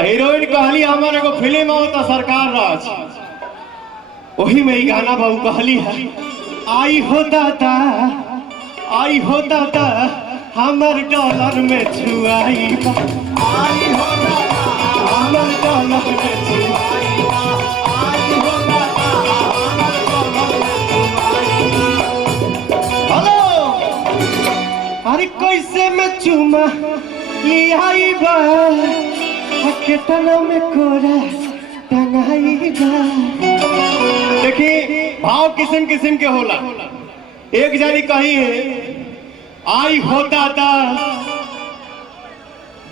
Heroine कहली हमारे एगो फिल्म होता सरकार राज, वही में ही गाना बाबू कहली है, आई हो दादा हमर डॉलर में छुआई, आई हो दादा हमर डॉलर में छुआई, आई हो दादा हमर डॉलर में छुआई। हेलो, अरे कैसे में चुमा लियाई बा, केतना में कोरा टंगाई बा। देखिए भाव किस्म किस्म के होला। एक जानी कही है आई होता था,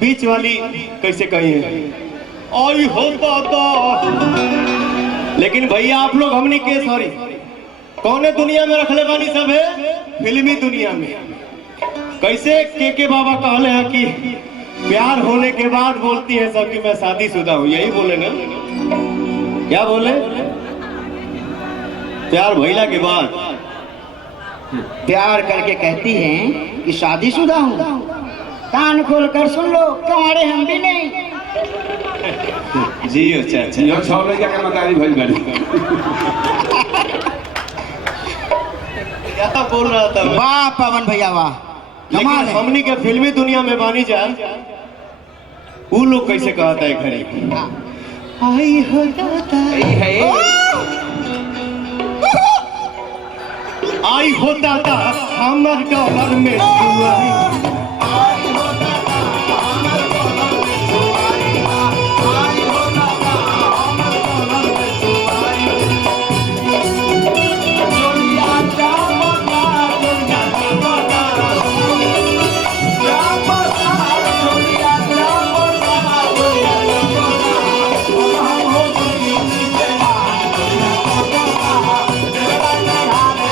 बीच वाली कैसे कही है आई होता था। लेकिन भैया आप लोग हमने के सॉरी कौने दुनिया में रखले बानी, सब है फिल्मी दुनिया में। कैसे के बाबा कहले हैं कि प्यार होने के बाद बोलती है सब कि मैं शादीशुदा हूं, यही बोले ना? क्या बोले? प्यार भइला के बाद प्यार करके कहती हैं कि शादीशुदा हूँ। कान खोल कर सुन लो, तुम्हारे हम भी नहीं। जी अच्छा अच्छा, यो छौले क्या कर मतारी भइल बानी। क्या बोल रहा था? वाह पवन भैया वाह, कमाल है। हमनी के फिल्मी दुनिया में बानी जाए, वो लोग कैसे कहता है घड़ी आई हो दादा, आई हो दादा हमर डॉलर में छुआई, आई हो दादा हमर डॉलर में छुआई, आई हो दादा हमर डॉलर में छुआई। दुनिया जा बता, दुनिया जा बता, जा बता, दुनिया जा बता, दुनिया जा बता, हम हो गई तेरा, दुनिया जा बता, तेरा नहाने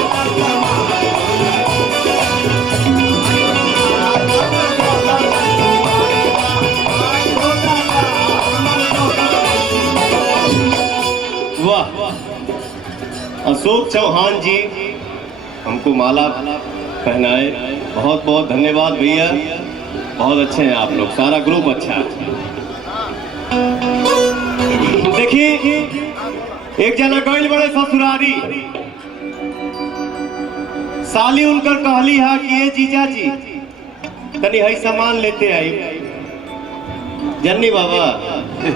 अशोक चौहान जी हमको माला पहनाए, बहुत बहुत धन्यवाद भैया, बहुत अच्छे हैं आप लोग, सारा ग्रुप अच्छा है। देखिए एक जना गइल बड़े ससुरारी, साली उनकर कहली है कि ये जीजा जी तनी हई सामान लेते आई। जन्नी बाबा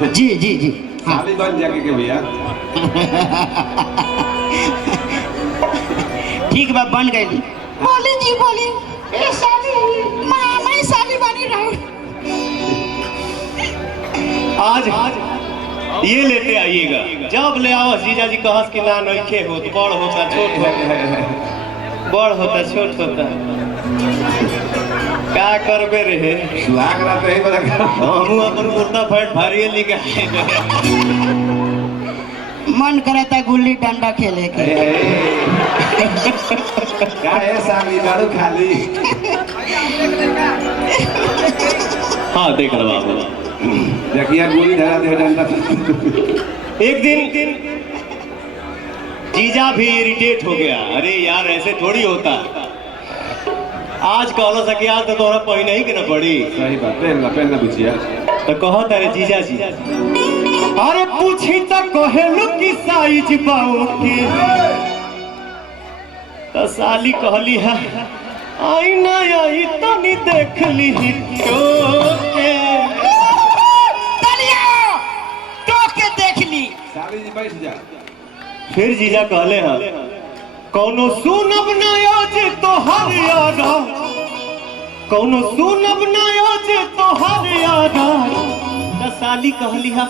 जी जी जी साली बन जाके के भैया ठीक बा, बन गई। बोली जी बोली, ए साली मैं साली बनी रहूं। आज ये लेते आइएगा, जब ले आओ जीजा जी कहस कि ना नइखे हो, तो बड़ होता छोट होता, बड़ होता छोट होता, का करबे रहे सुहाग रात रही बता। हम अपन कुर्ता फैट भारी लेके मन करे था गुल्ली डंडा खेले के। क्या है साली दारू खाली? हाँ देख रहा बाबू, देखिए गोली धरा दे डंडा। एक दिन जीजा भी इरिटेट हो गया, अरे यार ऐसे थोड़ी होता, आज कहलो सके आज तो तोरा पहिने ही के ना पड़ी। सही बात, पहनना बुझिया तो कहो तारे जीजा जी, अरे पूछी तो कहेलू की साइज बाऊ के, तो साली कहली है आई ना आई तो नहीं देख ली टोके, टोके देख ली। साली जी बैठ जा। फिर जीजा कहले हैं कौनो सुनब ना आज तोहर यारा, कौनो सुनब ना आज तोहर यारा, तो साली कहली है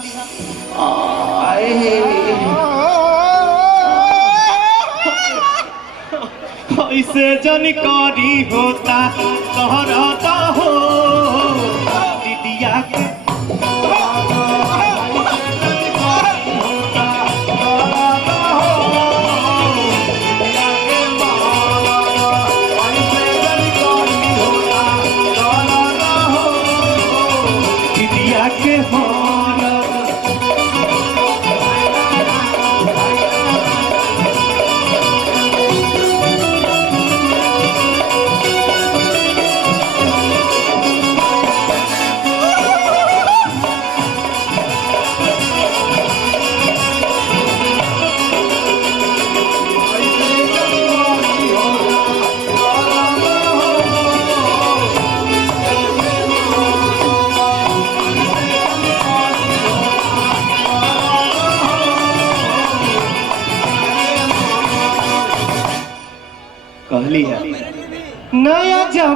ऐसे जानकारी होता कहता हो दीदिया के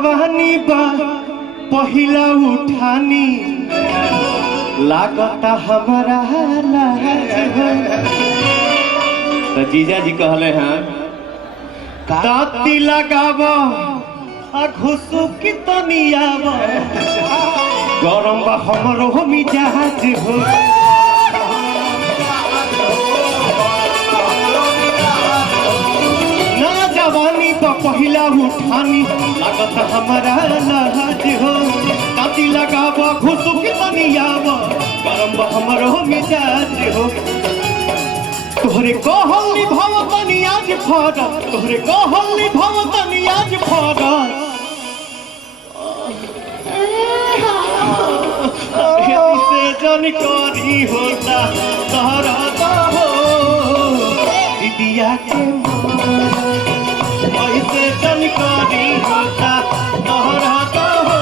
जवानी बा पहिला उठानी लागता हमारा लाज हो। तो जीजा जी कहले हैं ताती लगाव आ घुसु की तनियाव गरम बा हमरो मिजाज हो। ना जवानी बा पहिला उठानी लागत हमारा लाज हो। ताती लगाव घुसु की तनियाव गरम बा हमरो मिजाज हो। तोहरे कहल निभाव तनी आज फर तोहरे कहल निभाव तनी आज फर से जानकारी होता तहरा हो दीदिया के ऐसे जानकारी होता तहरा हो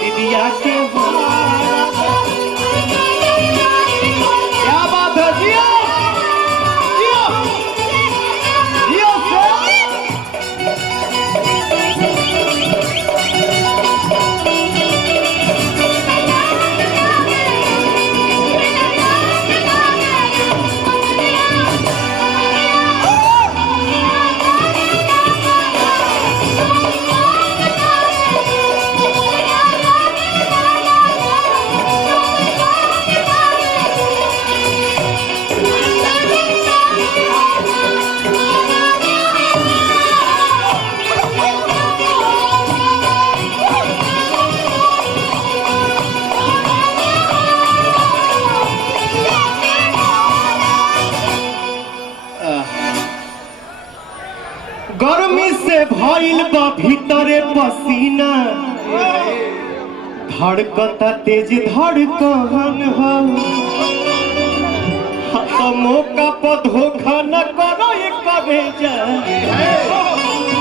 दीदिया के क्या बात है जिया गर्मी से भइल बा भीतरे पसीना धड़कता तेज धड़कन हो। तो मौका पर धोखा न करो ये कबे जा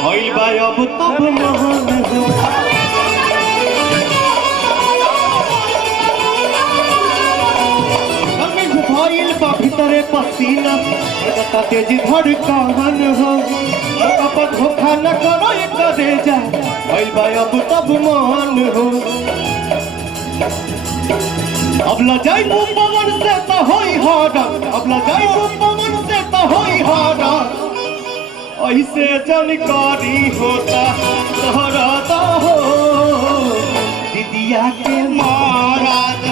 भइल बा अब तब महान हो। भइल बा भीतरे पसीना धड़कता तेज धड़कन हो। कपट धोखा न करो ये करे जा भइल बा अब तब मान हो। अब ल जाई पवन से तो होई हारा अब ल जाई पवन से तो होई हारा ऐसे जानकारी होता तोहरा हो दीदिया के महाराज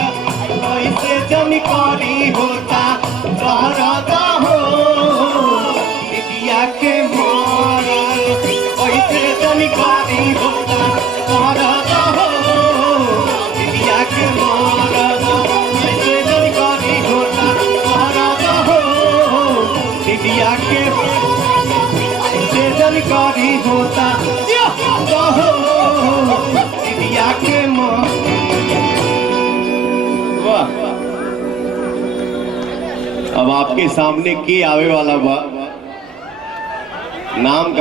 ऐसे जानकारी होता तोहरा हो दीदिया के ऐसे जानकारी होता तोहरा हो दीदिया के ऐसे जानकारी होता तोहरा हो दीदिया के ऐसे जानकारी होता हो दीदिया के वाह। अब आपके सामने के आवे वाला बा नाम